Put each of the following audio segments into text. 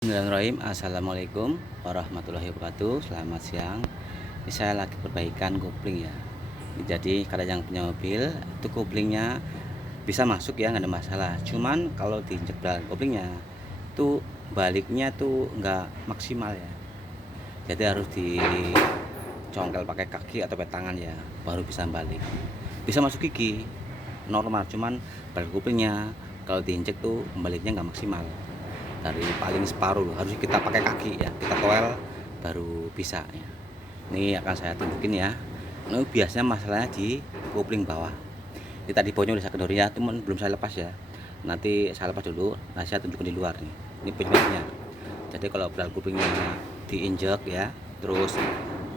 Bismillahirrahmanirrahim. Assalamualaikum warahmatullahi wabarakatuh. Selamat siang. Ini saya lagi perbaikan kopling ya. Jadi kalau yang punya mobil itu koplingnya bisa masuk ya, nggak ada masalah. Cuman kalau diinjek belakang koplingnya itu baliknya tuh nggak maksimal ya. Jadi harus dicongkel pakai kaki atau pakai tangan ya, baru bisa balik. Bisa masuk gigi normal, cuman balik koplingnya kalau diinjek tuh baliknya nggak maksimal. Dari paling separuh loh, harus kita pakai kaki ya, kita toel baru bisa ya. Ini akan saya tunjukin ya. Ini biasanya masalahnya di kopling bawah. Ini tadi baunya udah saya kendori ya, cuman belum saya lepas ya. Nanti saya lepas dulu, nah saya tunjukkan di luar nih. Ini penyebabnya. Jadi kalau belal koplingnya diinjek ya, terus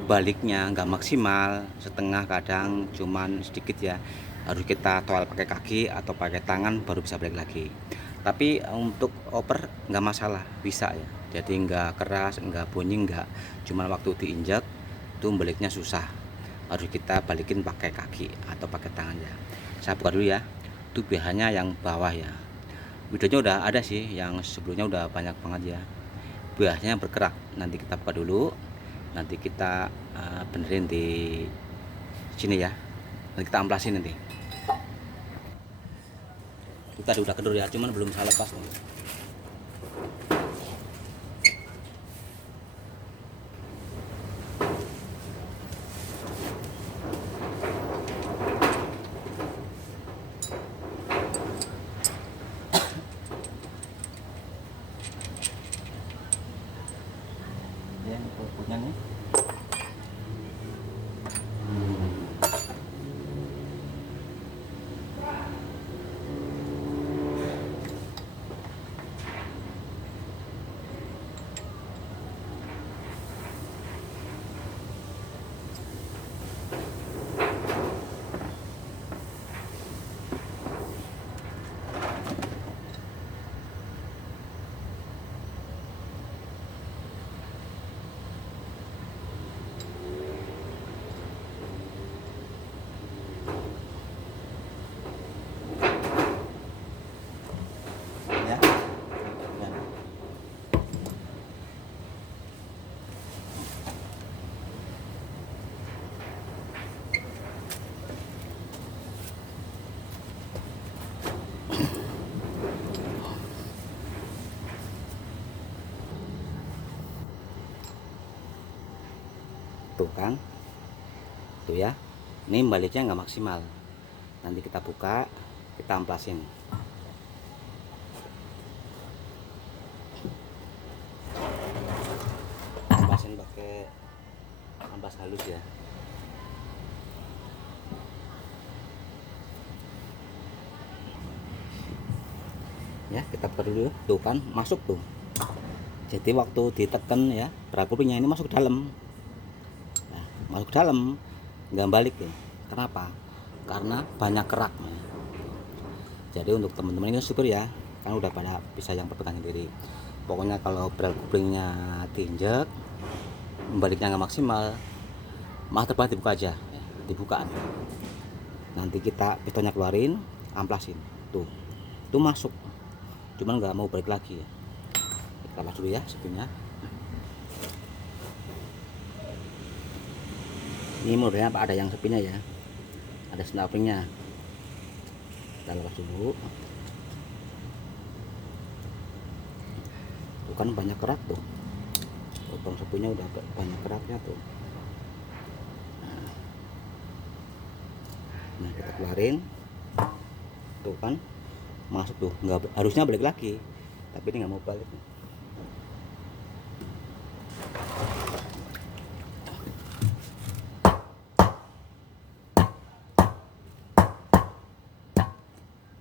baliknya nggak maksimal, setengah kadang cuman sedikit ya, harus kita toel pakai kaki atau pakai tangan baru bisa balik lagi. Tapi untuk oper nggak masalah, bisa ya. Jadi nggak keras, nggak bunyi, nggak, cuman waktu diinjak tuh baliknya susah, harus kita balikin pakai kaki atau pakai tangan ya. Saya buka dulu ya. Itu biasanya yang bawah ya, videonya udah ada sih, yang sebelumnya udah banyak banget ya. Biasanya bergerak. Nanti kita buka dulu, nanti kita benerin di sini ya, nanti kita amplasin nanti. Kita udah kendor ya, cuman belum saya lepas nih. Ya, punya nih. Ya. Tuh kan, tuh ya, ini baliknya nggak maksimal. Nanti kita buka, kita amplasin. Amplasin pakai amplas halus ya. Ya, kita buka dulu. Tuh kan, masuk tuh. Jadi waktu ditekan ya, koplingnya ini masuk ke dalam. Nah, masuk ke dalam, nggak balik ya. Kenapa? Karena banyak kerak ya. Jadi untuk teman-teman ini syukur ya, kan udah pada bisa yang berpegang sendiri. Pokoknya kalau koplingnya diinjek, baliknya nggak maksimal, mah terpaling dibuka aja ya, dibukaan. Nanti kita pistonnya keluarin, amplasin. Tuh masuk, cuman nggak mau balik lagi ya. Kita lepas dulu ya sepinya. Ini modelnya apa, ada yang sepinya ya, ada snapringnya. Kita lepas dulu. Tuh kan banyak kerak tuh, lubang sepinya udah banyak keraknya tuh. Nah kita keluarin. Tuh kan masuk tuh, nggak harusnya balik lagi, tapi ini nggak mau balik.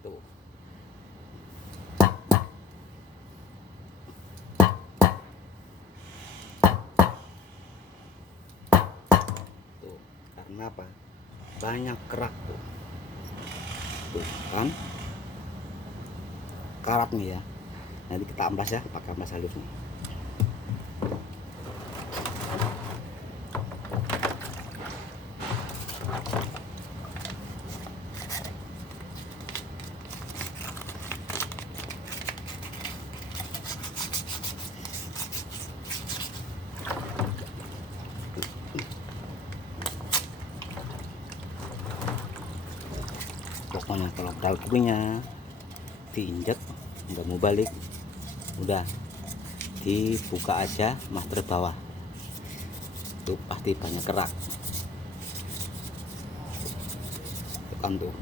Tuh. Tuh, karena apa? Banyak kerak tuh. Tuh kan karat nih ya. Nanti kita amplas ya, pakai amplas halus nih. pral kuplingnya diinjek, nggak mau balik, udah dibuka aja master bawah, itu pasti banyak kerak kan tuh.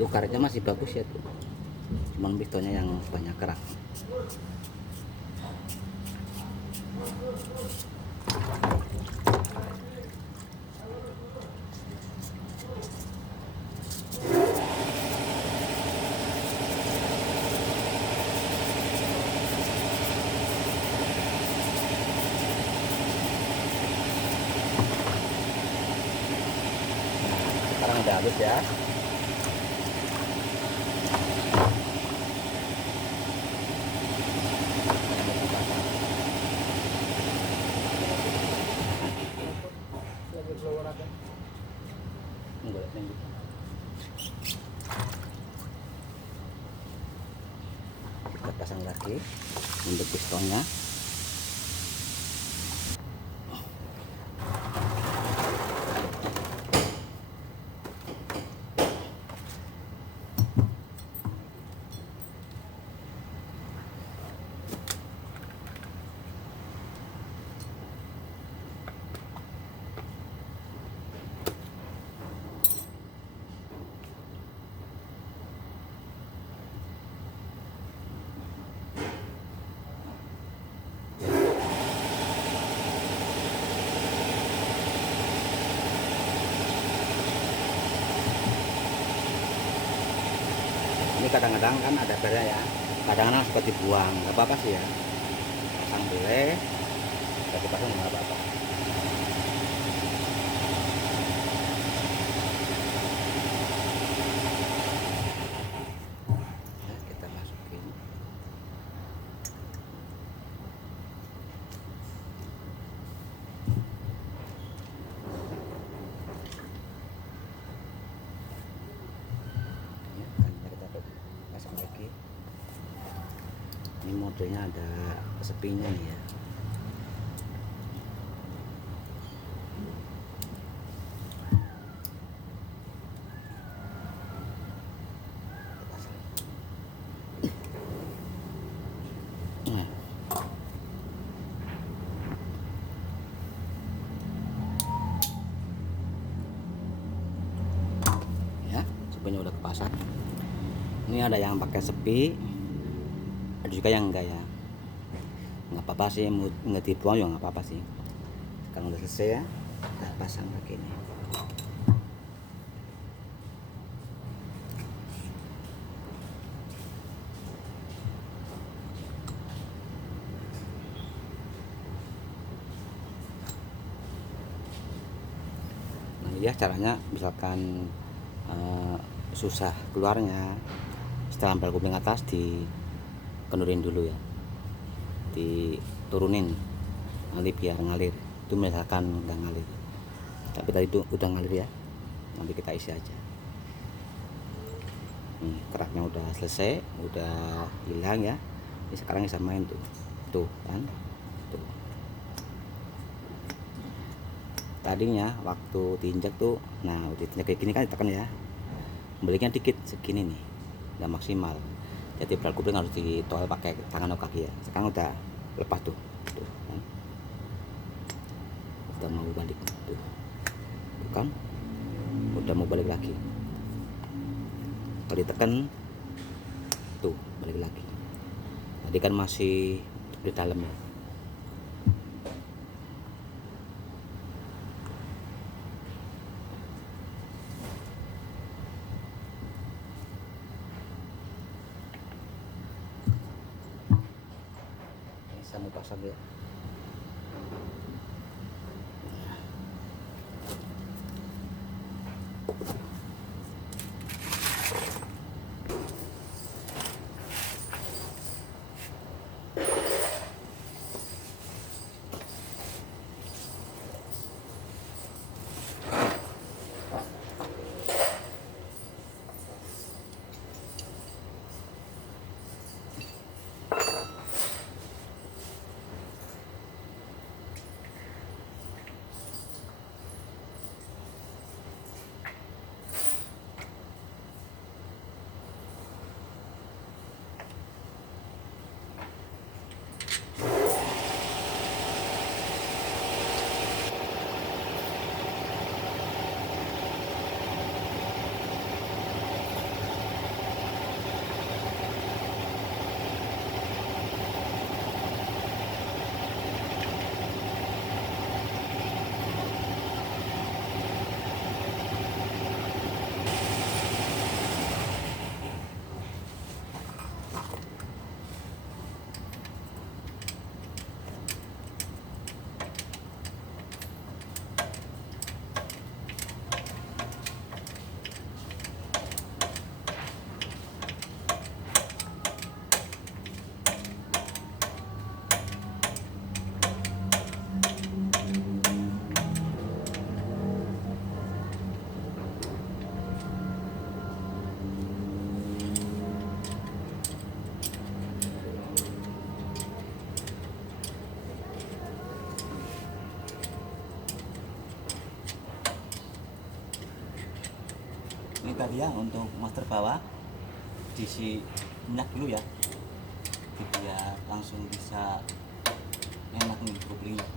Tuh karetnya masih bagus ya tuh, cuman pistonnya yang banyak kerak. Sekarang udah habis ya. Kita pasang lagi untuk pistonnya. Ini kadang-kadang kan ada barnya ya, kadang-kadang suka dibuang, nggak apa-apa sih ya, pasang boleh, tapi pasang nggak apa-apa. Nah, kita masukin. Ini modelnya ada sepinya nih ya. Nah. Ya, sepinya udah kepasang. Ini ada yang pakai sepi, ada juga yang enggak ya, nggak apa-apa sih, nggak dibuang ya nggak apa-apa sih. Sekarang udah selesai ya, kita pasang lagi nih. Nah ya caranya, misalkan susah keluarnya, setelah ampel kupling atas dikenurin dulu ya, diturunin nanti biar ngalir. Itu misalkan nggak ngalir, tapi tadi itu udah ngalir ya, nanti kita isi aja. Keraknya udah selesai, udah hilang ya. Ini sekarang bisa main tuh kan tuh. Tadinya waktu diinjak tuh, nah udah diinjak kayak gini kan, ditekan ya, baliknya dikit segini nih, nggak maksimal. Jadi pral kupling harus ditol pakai tangan atau kaki ya. Sekarang udah lepas tuh kan, udah mau balik tuh kan, udah mau balik lagi. Kalau ditekan tuh balik lagi. Tadi kan masih di dalam ya. Saya mau pasang ya. Ini tadi ya untuk master bawah diisi minyak dulu ya, biar langsung bisa enak nih kuplingnya.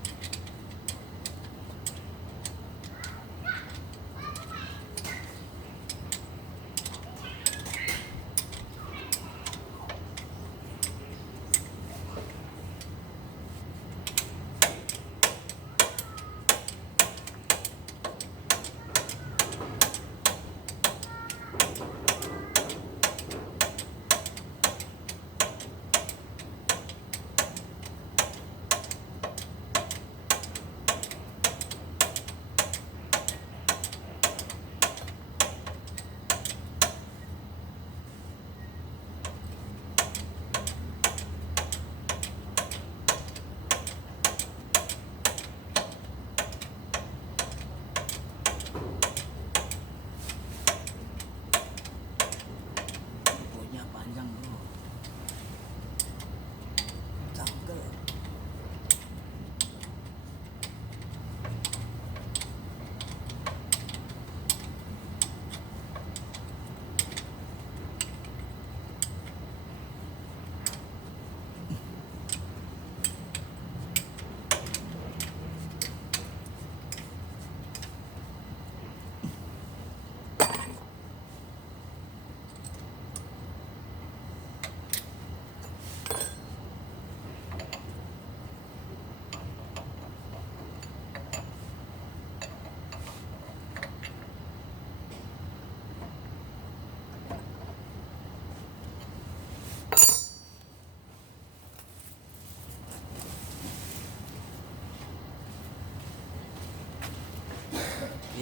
Panjang bro, cakep.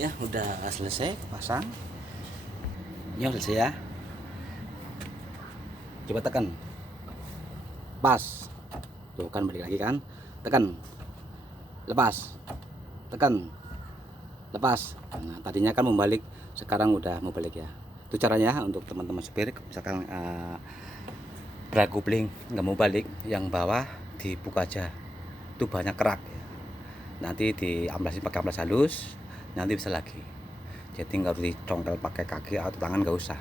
Ya udah selesai pasang, ini udah selesai ya. Coba tekan, pas tuh kan, balik lagi kan, tekan, lepas, tekan, lepas. Nah tadinya kan membalik, sekarang udah mau balik ya. Itu caranya untuk teman-teman supir misalkan berat kopling nggak mau balik, yang bawah dibuka aja, itu banyak kerak ya. Nanti diamplasin pakai amplas halus, nanti bisa lagi. Jadi nggak harus dicongkel pakai kaki atau tangan, nggak usah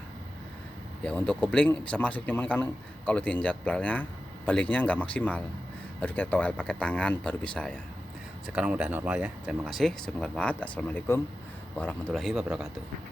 ya. Untuk kopling bisa masuk, cuman kan kalau diinjak pelannya baliknya nggak maksimal, harus kita toel pakai tangan baru bisa ya. Sekarang udah normal ya. Terima kasih, semoga bermanfaat. Assalamualaikum warahmatullahi wabarakatuh.